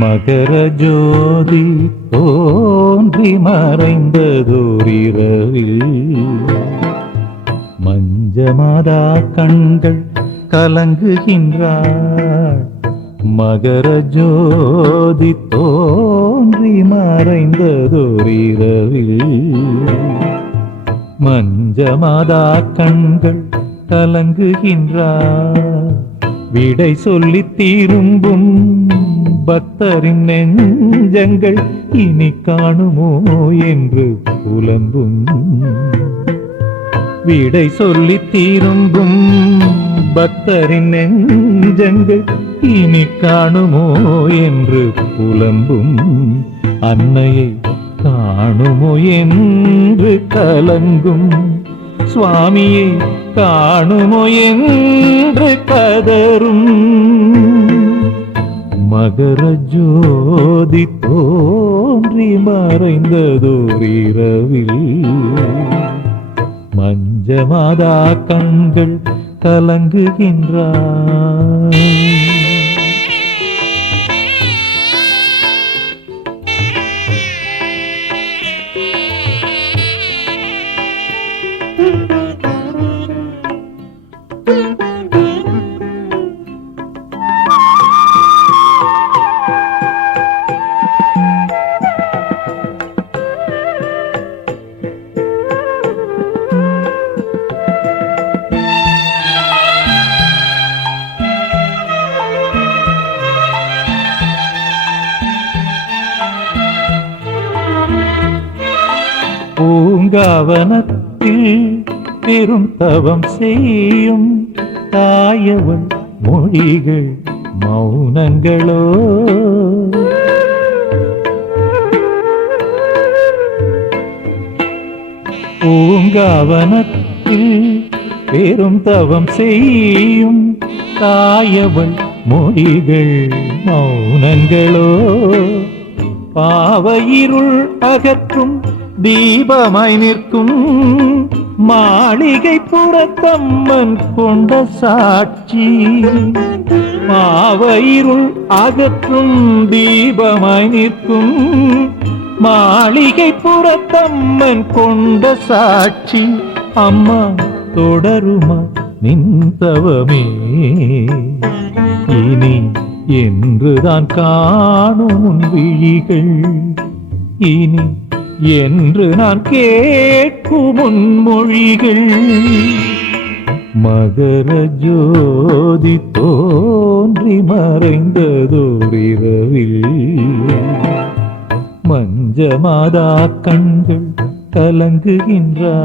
மகர ஜோதி தோன்றி மறைந்ததோரிரவில் மஞ்சமாதா கண்கள் கலங்குகின்றாள். மகர ஜோதி தோன்றி மறைந்ததோரிரவில் மஞ்சமாதா கண்கள் கலங்குகின்றாள். விடை சொல்லி தீரும்பும் பக்தரின் நெஞ்சங்கள் இனி காணுமோ என்று புலம்பும். விடை சொல்லி தீரும்பும் பக்தரின் நெஞ்சங்கள் இனி காணுமோ என்று புலம்பும். அன்னையை காணுமோ என்று கலங்கும். சுவாமியை காணுமோ என்று கதரும். மகர ஜோதி தோன்றி மறைந்ததோரிரவில் மஞ்சமாதா கண்கள் கலங்குகின்றார். பூங்காவனத்தில் பெரும் தவம் செய்யும் தாயவள் மொழிகள் மௌனங்களோ. பூங்காவனத்தில் பெரும் தவம் செய்யும் தாயவள் மொழிகள் மௌனங்களோ. பாவையிருள் அகற்றும் தீபமாய் நிற்கும் மாளிகை புறத்தம்மன் கொண்ட சாட்சி. பாவையிருள் அகற்றும் தீபமாய் நிற்கும் மாளிகை புறத்தம்மன் கொண்ட சாட்சி. அம்மா தொடருமா நின்றவமே இனி என்றுதான் காணும் உன் விழிகள். இனி என்று நான் கேட்கும் முன்மொழிகள். மகர ஜோதி தோன்றி மறைந்ததோரிரவில் மஞ்சமாதா கண்கள் கலங்குகின்றார்.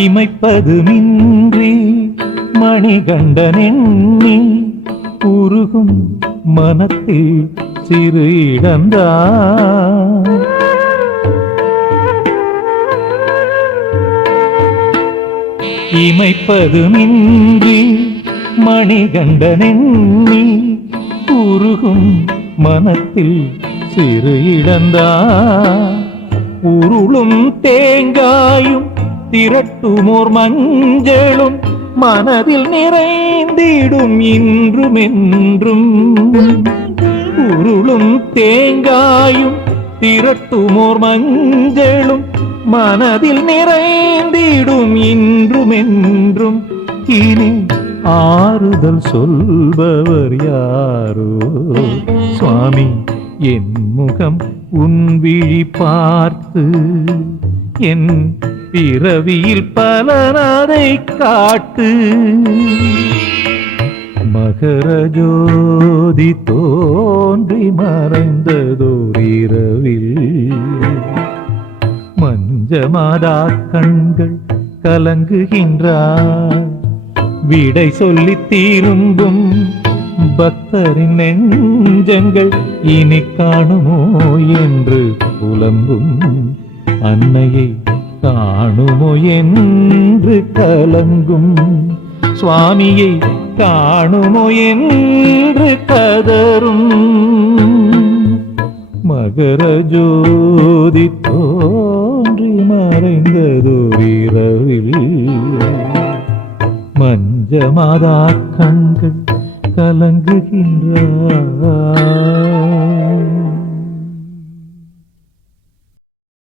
இமைப்பதுமின்றி மணிகண்டன் எண்ணி உருகும் மனத்தில் சிறு இடம்தான். இமைப்பதுமின்றி மணிகண்டன் எண்ணி உருகும் மனத்தில் சிறு இடம்தான். உருளும் தேங்காயும் திரட்டுமோர் மஞ்சளும் மனதில் நிறைந்திடும் இன்றும் என்றும். உருளும் தேங்காயும் திரட்டுமோர் மஞ்சளும் மனதில் நிறைந்திடும் இன்றும் என்றும். இனி ஆறுதல் சொல்பவர் யாரோ சுவாமி என் முகம் உன் விழி பார்த்து என் பிறவியில் பலனதை காட்டு. மகர ஜோதி தோன்றி மறைந்ததோரிரவில் மஞ்சமாதா கண்கள் கலங்குகின்றார். விடை சொல்லி திரும்பும் பக்தரின் நெஞ்சங்கள் இனி காணுமோ என்று புலம்பும். அன்னையை காணுமோ என்று கலங்கும். சுவாமியை காணுமோ என்று கதரும். மகர ஜோதி தோன்றி மறைந்ததோரிரவில் மஞ்சமாதா கண்கள் கலங்குகின்றார்.